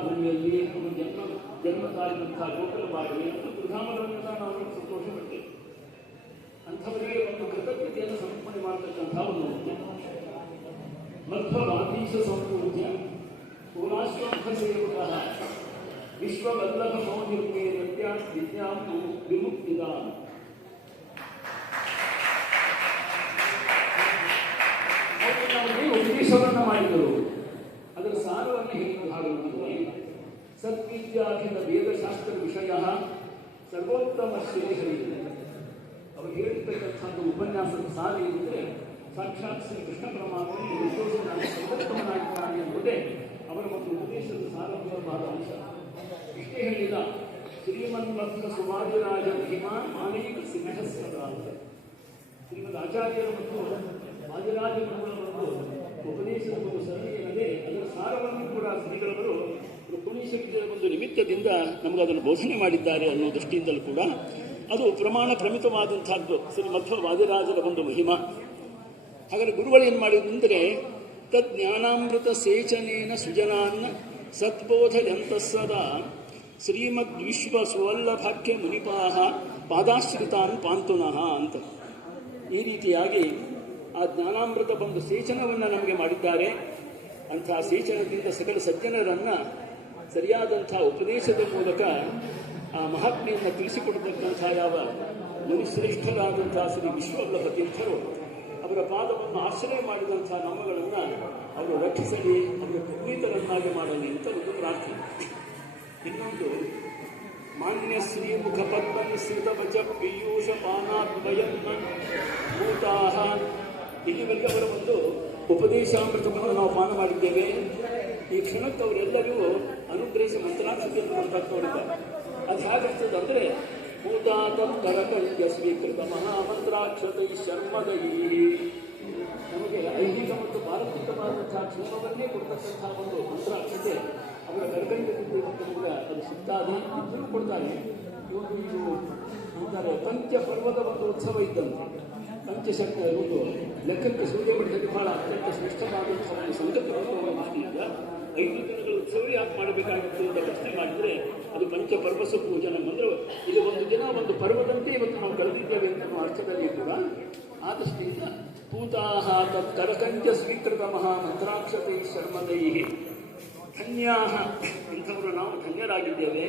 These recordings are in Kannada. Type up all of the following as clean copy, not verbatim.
ಭೂಮಿಯಲ್ಲಿ ಜನ್ಮ ತಾಳಿದಂತಹ ಗೋಕುಲ ಬಾಗಿಲಿ ಧಾಮಗಳನ್ನೆಲ್ಲ ನಾವು ಸಂತೋಷ ಪಡ್ತೇವೆ. ಅಂಥವರಿಗೆ ಒಂದು ಕೃತಜ್ಞತೆಯನ್ನು ಸಮರ್ಪಣೆ ಮಾಡತಕ್ಕಂಥ ಒಂದು ಮಧ್ವವಾದೀಶ ಸಂಪೂಜ್ಯ ಪೂರ್ಣಾಶ್ವಾಂತ ಸೇವಕ ವಿಶ್ವವಲ್ಲಭ ಮೌನಿರ್ಮೇ ವಿದ್ಯಾಂ ವಿಮುಕ್ತಿದ. ಉಪದೇಶವನ್ನು ಮಾಡಿದರು, ಅದರ ಸಾರವನ್ನು ಹೇಳಿದ ಹಾಡುವುದಿದೆ. ಸದ್ವಿದ್ಯಾಖಿಲ ವೇದಶಾಸ್ತ್ರ ವಿಷಯ ಸರ್ವೋತ್ತಮ ಶ್ರೀಹರಿ. ಅವರು ಹೇಳಿರ್ತಕ್ಕಂಥದ್ದು ಉಪನ್ಯಾಸದ ಸಾರ ಏನಿದ್ರೆ ಸಾಕ್ಷಾತ್ ಶ್ರೀ ಕೃಷ್ಣ ಪರಮಾತ್ಮನು ನಿರ್ದೋಷನಾಗಿ ಸರ್ವೋತ್ತಮನಾಗಿದ್ದಾನೆ ಎಂಬುದೇ ಅವರ ಒಂದು ಉಪದೇಶದ ಸಾರಭೂತವಾದ ಅಂಶ. ಇಷ್ಟೇ ಹೇಳಿದ ಶ್ರೀಮನ್ಮಧ್ವ ಸುವಾದಿರಾಜ ಮಹಿಮಾ ಮಾನೈಕ ಸಿಂಹಸ್ವರ ಅಂತ ಶ್ರೀಮದ್ ಆಚಾರ್ಯರು ಮತ್ತು ವಾದಿರಾಜ ಮಹಿಮಾ ಉಪದೇಶದ ಒಂದು ಸರಣಿ ಏನಿದೆ ಅದರ ಸಾರವನ್ನು ಕೂಡ ಶ್ರೀಗಳವರು ರುಕ್ಮಿಣೀಶಕ್ತಿಯ ಒಂದು ನಿಮಿತ್ತದಿಂದ ನಮಗೆ ಅದನ್ನು ಬೋಧನೆ ಮಾಡಿದ್ದಾರೆ ಅನ್ನೋ ದೃಷ್ಟಿಯಿಂದಲೂ ಕೂಡ ಅದು ಪ್ರಮಾಣ ಪ್ರಮಿತವಾದಂತಹದ್ದು ಶ್ರೀ ಮಧ್ವ ವಾದಿರಾಜರ ಒಂದು ಮಹಿಮಾ. ಹಾಗಾದರೆ ಗುರುಗಳು ಏನು ಮಾಡಿದಂದರೆ ತಜ್ಞಾನಾಮೃತ ಸೇಚನೇನ ಸುಜನಾನ್ನ ಸದ್ಬೋಧಯಂತ ಸದಾ ಶ್ರೀಮದ್ ವಿಶ್ವ ಸುವಲ್ಲಭಾಖ್ಯ ಮುನಿಪಾಹ ಪಾದಾಶ್ರಿತಾನ್ ಪಾಂತುನಃ ಅಂತ ಈ ರೀತಿಯಾಗಿ ಆ ಜ್ಞಾನಾಮೃತ ಬಂದು ಸೇಚನವನ್ನು ನಮಗೆ ಮಾಡಿದ್ದಾರೆ. ಅಂತಹ ಸೇಚನದಿಂದ ಸಕಲ ಸಜ್ಜನರನ್ನು ಸರಿಯಾದಂಥ ಉಪದೇಶದ ಮೂಲಕ ಆ ಮಹಾತ್ಮೆಯನ್ನು ತಿಳಿಸಿಕೊಡತಕ್ಕಂಥ ಯಾವ ಮುನಿಶ್ರೇಷ್ಠರಾದಂಥ ಶ್ರೀ ವಿಶ್ವವಲ್ಲಭ ತೀರ್ಥರು ಅವರ ಪಾದವನ್ನು ಆಶ್ರಯ ಮಾಡಿದಂಥ ನಮ್ಮಗಳನ್ನು ಅವರು ರಕ್ಷಿಸಲಿ, ಅವರ ಪುನೀತರನ್ನಾಗಿ ಮಾಡಲಿ ಅಂತ ಒಂದು ಪ್ರಾರ್ಥನೆ. ಇನ್ನೊಂದು ಮಾನ್ಯ ಶ್ರೀ ಮುಖಪದ್ಮನ್ ಶ್ರಿತವಚ ಪೀಯೂಷ ಪಾನಾದ್ವಯನ್ನ ಭೂತಾಹ. ಇಲ್ಲಿವರೆಗೆ ಅವರ ಒಂದು ಉಪದೇಶಾಮೃತವನ್ನು ನಾವು ಪಾನ ಮಾಡಿದ್ದೇವೆ. ಈ ಕ್ಷಣಕ್ಕೆ ಅವರೆಲ್ಲರಿಗೂ ಅನುಗ್ರಹಿಸಿ ಮಂತ್ರಾಕ್ಷತೆಯನ್ನು ಕೊಡ್ತಾರೆ. ಅದು ಹೇಗಾಗ್ತದೆ ಅಂದರೆ ಭೂತಾತರಕಂಡ್ಯ ಸ್ವೀಕೃತ ಮಹಾಮಂತ್ರಾಕ್ಷತೈ ಶರ್ಮದೈ. ನಮಗೆ ಐಹಿಕ ಮತ್ತು ಪಾರಂಪರಿಕವಾದಂತಹ ಕ್ಷೇಮವನ್ನೇ ಕೊಡ್ತಕ್ಕಂತಹ ಒಂದು ಮಂತ್ರಾಕ್ಷತೆ ಅವರ ಕರ್ಕಂಡ್ಯದಿಂದ ಕೂಡ ಅದು ಸಿಗ್ತಾದೆ ಇದ್ದರೂ ಕೊಡ್ತಾರೆ. ಇದು ಅಂತಾರೆ ಪಂಚಪರ್ವದ ಒಂದು ಉತ್ಸವ ಇದ್ದಂತೆ. ಪಂಚಶಕ್ತಿ ಒಂದು ಲೆಕ್ಕಕ್ಕೆ ಸೂರ್ಯ ಮಠದಲ್ಲಿ ಬಹಳ ಅತ್ಯಂತ ಶ್ರೇಷ್ಠವಾದಂತಹ ಒಂದು ಸಂಕಲ್ಪವನ್ನು ದೃಷ್ಟಿಯಿಂದ 5 ದಿನಗಳ ಉತ್ಸವ ಯಾಕೆ ಮಾಡಬೇಕಾಗಿತ್ತು ಅಂತ ಪ್ರಶ್ನೆ ಮಾಡಿದರೆ ಅದು ಪಂಚಪರ್ವಸ ಪೂಜನ ಅಂದರೆ ಇದು ಒಂದು ದಿನ ಒಂದು ಪರ್ವದಂತೆ ಇವತ್ತು ನಾವು ಕಳೆದಿದ್ದೇವೆ ಅಂತ ಅರ್ಥದಲ್ಲಿ ಕೂಡ ಆ ದೃಷ್ಟಿಯಿಂದ ಪೂತಾಹ ತತ್ ಕರಕಂಚ ಸ್ವೀಕೃತ ಮಹಾಮಂತ್ರಾಕ್ಷತೈ ಶರ್ಮದೈ ಧನ್ಯಾಹ. ಇಂಥವರು ನಾವು ಧನ್ಯರಾಗಿದ್ದೇವೆ.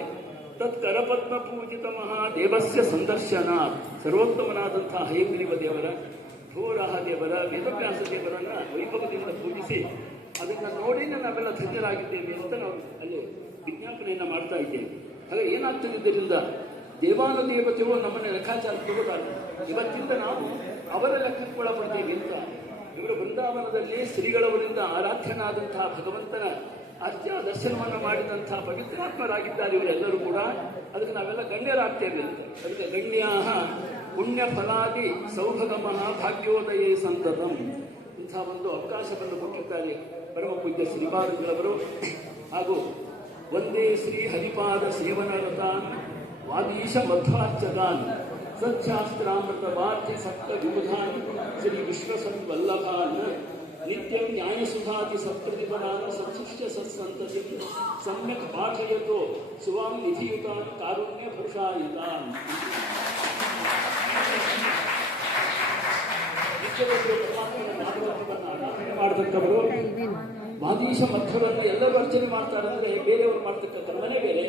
ತತ್ ಕರಪದ್ಮ ಪೂಜಿತ ಮಹಾದೇವಸ್ಯ ಸಂದರ್ಶನ. ಸರ್ವೋತ್ತಮನಾದಂತಹ ಹಯಗ್ರೀವ ದೇವರ ಭೂರಾಹ ದೇವರ ವೇದವ್ಯಾಸ ದೇವರನ್ನು ವೈಭವದಿಂದ ಪೂಜಿಸಿ ಅದನ್ನು ನೋಡಿ ನಾವೆಲ್ಲ ಧನ್ಯರಾಗಿದ್ದೇವೆ ಅಂತ ನಾವು ಅಲ್ಲಿ ವಿಜ್ಞಾಪನೆಯನ್ನು ಮಾಡ್ತಾ ಇದ್ದೇವೆ. ಹಾಗೆ ಏನಾಗ್ತದೆ ಇದರಿಂದ ದೇವಾನ ದೇವತೆಗಳು ನಮ್ಮನ್ನು ಲೆಕ್ಕಾಚಾರ ತಗೋತಾರೆ. ಇವತ್ತಿಂದ ನಾವು ಅವರ ಲೆಕ್ಕಕ್ಕೆ ಒಳಪಡ್ತೇವೆ ಅಂತ. ಇವರು ಬೃಂದಾವನದಲ್ಲಿ ಶ್ರೀಗಳವರಿಂದ ಆರಾಧ್ಯನಾದಂತಹ ಭಗವಂತನ ಅರ್ಚ ದರ್ಶನವನ್ನು ಮಾಡಿದಂತಹ ಪವಿತ್ರಾತ್ಮರಾಗಿದ್ದಾರೆ ಇವರೆಲ್ಲರೂ ಕೂಡ. ಅದಕ್ಕೆ ನಾವೆಲ್ಲ ಗಣ್ಯರಾಗ್ತೇವೆ ಅಂತ. ಅದಕ್ಕೆ ಗಣ್ಯಾಹ ಪುಣ್ಯ ಫಲಾದಿ ಸೌಭಗಮಃ ಭಾಗ್ಯೋದಯೇ ಸಂತತಂ. ಇಂಥ ಒಂದು ಅವಕಾಶವನ್ನು ಕೊಟ್ಟಿದ್ದಾರೆ ಪರಮ ಪೂಜ್ಯ ಶ್ರೀಪಾದಗಳವರು. ಹಾಗೂ ಒಂದೇ ಶ್ರೀ ಹರಿಪಾದ ಸೇವನರತಾನ್ ವಾದೀಶ ಮಧ್ವಾರ್ಚದಾನ್ ಸಚ್ಛಾಸ್ತ್ರಾಮೃತ ವಾರ್ತಿ ಸಪ್ತ ವಿಬುಧಾನ್ ಶ್ರೀ ವಿಶ್ವಸನ್ವಲ್ಲಭಾನ್ ನಿತ್ಯಂ ನ್ಯಾಯಸುಧಾತಿ ಸತ್ಪ್ರತಿಪದಾನ ಸತ್ಶಿಷ್ಯ ಸತ್ಸಂತತಿ ಸಮ್ಯಕ್ ಪಾಠಯತೋ ಸುವಾಂ ನಿಧಿಯುತಾನ್ ಕಾರುಣ್ಯ ಪುರುಷಾಯಿತಾನ್. ಆರಾಧನೆ ಮಾಡತಕ್ಕವರು ವಾದೀಶ ಮಧ್ವರನ್ನು ಎಲ್ಲರೂ ಅರ್ಚನೆ ಮಾಡ್ತಾರೆ. ಅಂದರೆ ಬೇರೆಯವರು ಮಾಡ್ತಕ್ಕ ಕರ್ಮನೇ ಬೇರೆ.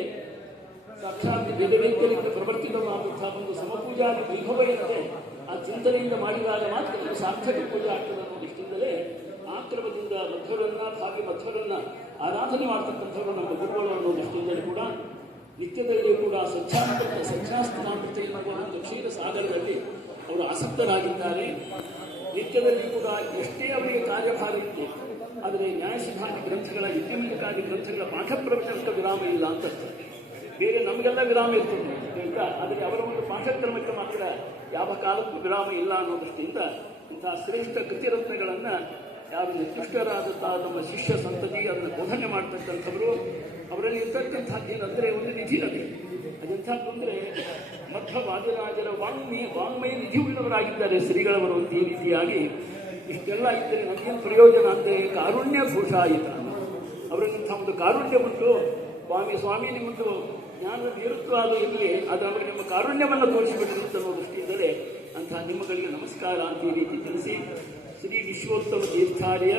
ಸಾಕ್ಷಾತ್ ವೇದವೇದ್ಯರಿಂದ ಪ್ರವರ್ತಿತವಾದಂತಹ ಒಂದು ಸಮಪೂಜಾದಿ ವೈಭವ ಏನಿದೆ ಆ ಚಿಂತನೆಯಿಂದ ಮಾಡಿದಾಗ ಮಾತ್ರ ಒಂದು ಸಾರ್ಥಕ ಪೂಜೆ ಆಗ್ತದೆ ಅನ್ನೋ ದೃಷ್ಟಿಯಿಂದಲೇ ಆಕ್ರಮದಿಂದ ಮಧ್ವರನ್ನ ಆರಾಧನೆ ಮಾಡ್ತಕ್ಕಂಥವ್ರು ನಮ್ಮ ಗುರುಗಳು ಅನ್ನೋ ದೃಷ್ಟಿಯಿಂದಲೂ ಕೂಡ ನಿತ್ಯದಲ್ಲಿ ಕೂಡ ಸಚ್ಛಾಸ್ತ್ರಾಮೃತ ಎನ್ನುವ ಒಂದು ಕ್ಷೀರ ಸಾಗರದಲ್ಲಿ ಅವರು ಆಸಕ್ತರಾಗಿದ್ದಾರೆ. ನಿತ್ಯದಲ್ಲಿ ಕೂಡ ಎಷ್ಟೇ ಅವರಿಗೆ ಕಾರ್ಯಭಾರ ಇತ್ತು, ಆದರೆ ನ್ಯಾಯಸಿದ್ಧಾಂತ ಗ್ರಂಥಗಳ ಯಜ್ಞಮಿಕಾದಿ ಗ್ರಂಥಗಳ ಪಾಠ ಪ್ರವಚನಕ್ಕೆ ವಿರಾಮ ಇಲ್ಲ ಅಂತ. ಬೇರೆ ನಮಗೆಲ್ಲ ವಿರಾಮ ಇರ್ತದೆ ಅಂತ, ಆದರೆ ಅವರ ಒಂದು ಪಾಠಕ್ರಮಕ್ಕೆ ಮಾತ್ರ ಯಾವ ಕಾಲಕ್ಕೂ ವಿರಾಮ ಇಲ್ಲ ಅನ್ನೋ ದೃಷ್ಟಿಯಿಂದ ಇಂತಹ ಶ್ರೇಷ್ಠ ಕೃತಿರತ್ನಗಳನ್ನು ಯಾರು ನಿರ್ದಿಷ್ಟರಾದಂತಹ ನಮ್ಮ ಶಿಷ್ಯ ಸಂತತಿ ಅದನ್ನು ಬೋಧನೆ ಮಾಡ್ತಕ್ಕಂಥವರು ಅವರಲ್ಲಿ ಇರ್ತಕ್ಕಂಥದ್ದು ಏನಂದರೆ ಒಂದು ನಿಧಿ ಅದೇ. ಅದೆಂಥದ್ದು ಅಂದರೆ ಮಧ್ವ ವಾದಿರಾಜರ ವಾಂಗ್ಮಯ ನಿಧಿ ಉಳ್ಳವರಾಗಿದ್ದಾರೆ ಶ್ರೀಗಳವರು. ಈ ರೀತಿಯಾಗಿ ಇಷ್ಟೆಲ್ಲ ಇದ್ದರೆ ನಮಗೇನು ಪ್ರಯೋಜನ ಅಂದರೆ ಕಾರುಣ್ಯ ಭೂಷಾಯಿತ. ಅವರಿಗಿಂಥ ಒಂದು ಕಾರುಣ್ಯ ಉಂಟು. ಸ್ವಾಮಿ ನಿಮ್ಮದು ಜ್ಞಾನದ ಇರುತ್ತೋ ಅದು ಇರಲಿ, ಅದು ಅವರಿಗೆ ನಿಮ್ಮ ಕಾರುಣ್ಯವನ್ನು ತೋರಿಸಿಬಿಟ್ಟಿರುತ್ತೆ ಅನ್ನೋ ದೃಷ್ಟಿಯಿಂದಲೇ ಅಂತಹ ನಿಮ್ಮಗಳಿಗೆ ನಮಸ್ಕಾರ ಅಂತ ಈ ರೀತಿ ತಿಳಿಸಿ, ಶ್ರೀ ವಿಶ್ವೋತ್ತಮ ತೀರ್ಥಾರ್ಯ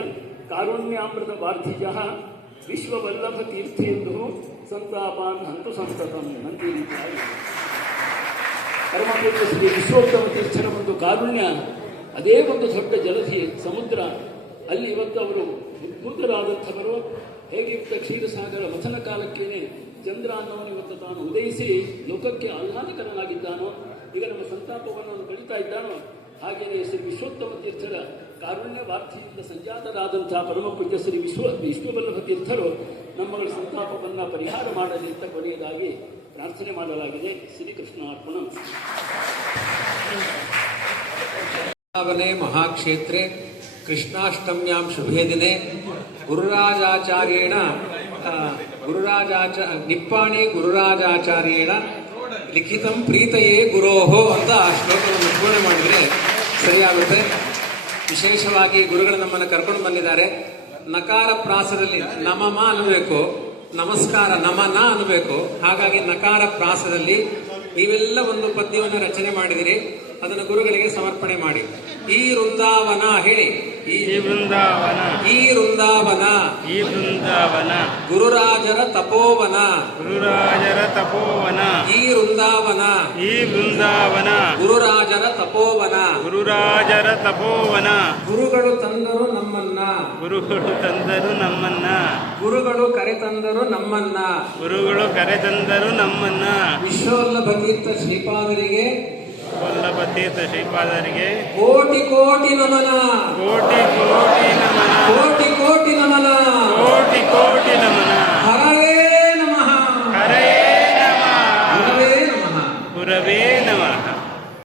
ಕಾರುಣ್ಯಾಮೃತ ವಾರ್ಧಿಜ ವಿಶ್ವವಲ್ಲಭ ತೀರ್ಥೇಂದು ಸಂತಾಪಾನ್ ಹಂತು ಸಂತತಂ ಅಂತ ಈ ರೀತಿಯಾಗಿ ಪರಮಪೂಜ್ಯ ಶ್ರೀ ವಿಶ್ವೋತ್ತಮ ತೀರ್ಥರ ಒಂದು ಕಾರುಣ್ಯ, ಅದೇ ಒಂದು ದೊಡ್ಡ ಜಲಧಿ ಸಮುದ್ರ, ಅಲ್ಲಿ ಇವತ್ತು ಅವರು ಉದ್ಭೂತರಾದಂಥವರು. ಹೇಗೆ ಇವತ್ತು ಕ್ಷೀರಸಾಗರ ಮಥನ ಕಾಲಕ್ಕೇನೆ ಚಂದ್ರ ಅನ್ನೋನು ಇವತ್ತು ತಾನು ಉದಯಿಸಿ ಲೋಕಕ್ಕೆ ಆಹ್ಲಾದಕರನಾಗಿದ್ದಾನೋ, ಈಗ ನಮ್ಮ ಸಂತಾಪವನ್ನು ಕಳೀತಾ ಇದ್ದಾನೋ, ಹಾಗೆಯೇ ಶ್ರೀ ವಿಶ್ವೋತ್ತಮ ತೀರ್ಥರ ಕಾರುಣ್ಯ ವಾರ್ತೆಯಿಂದ ಸಂಜಾತರಾದಂತಹ ಪರಮಪೂಜ್ಯ ಶ್ರೀ ವಿಶ್ವವಲ್ಲಭ ತೀರ್ಥರು ನಮ್ಮಗಳ ಸಂತಾಪವನ್ನು ಪರಿಹಾರ ಮಾಡಲಿ ಅಂತ ಕೊನೆಯದಾಗಿ ಪ್ರಾರ್ಥನೆ ಮಾಡಲಾಗಿದೆ. ಶ್ರೀಕೃಷ್ಣ ಅರ್ಪಣ. ಮಹಾಕ್ಷೇತ್ರೆ ಕೃಷ್ಣಾಷ್ಟಮ್ಯಾಂ ಶುಭೇ ದಿನೆ ನಿಪ್ಪಾಣಿ ಗುರುರಾಜಾಚಾರ್ಯೇಣ ಲಿಖಿತಂ ಪ್ರೀತಯೇ ಗುರೋಹೋ ಅಂತ ಶ್ಲೋಕವನ್ನು ಪೂರ್ಣ ಮಾಡಿದರೆ ಸರಿಯಾಗುತ್ತೆ. ವಿಶೇಷವಾಗಿ ಗುರುಗಳು ನಮ್ಮನ್ನು ಕರ್ಕೊಂಡು ಬಂದಿದ್ದಾರೆ. ನಕಾರ ಪ್ರಾಸದಲ್ಲಿ ನಮಮ ಅನ್ನಬೇಕು, ನಮಸ್ಕಾರ ನಮನ ಅನ್ನಬೇಕು. ಹಾಗಾಗಿ ನಕಾರ ಪ್ರಾಸದಲ್ಲಿ ನೀವೆಲ್ಲ ಒಂದು ಪದ್ಯವನ್ನು ರಚನೆ ಮಾಡಿದಿರಿ, ಅದನ್ನು ಗುರುಗಳಿಗೆ ಸಮರ್ಪಣೆ ಮಾಡಿ. ಈ ವೃಂದಾವನ ಹೇಳಿ, ಈ ವೃಂದಾವನ, ಈ ವೃಂದಾವನ, ಈ ವೃಂದಾವನ ಗುರುರಾಜರ ತಪೋವನ, ಗುರುರಾಜರ ತಪೋವನ, ಈ ವೃಂದಾವನ, ಈ ವೃಂದಾವನ ಗುರುರಾಜರ ತಪೋವನ, ಗುರುರಾಜರ ತಪೋವನ. ಗುರುಗಳು ತಂದರು ನಮ್ಮನ್ನ, ಗುರುಗಳು ತಂದರು ನಮ್ಮನ್ನ, ಗುರುಗಳು ಕರೆತಂದರು ನಮ್ಮನ್ನ, ಗುರುಗಳು ಕರೆತಂದರು ನಮ್ಮನ್ನ. ವಿಶ್ವವಲ್ಲಭ ತೀರ್ಥ ಶ್ರೀಪಾದರಿಗೆ, ವಲ್ಲಭ ತೀರ್ಥ ಶ್ರೀಪಾದರಿಗೆ ಕೋಟಿ ಕೋಟಿ ನಮನ, ಕೋಟಿ ಕೋಟಿ ನಮನ, ಕೋಟಿ ಕೋಟಿ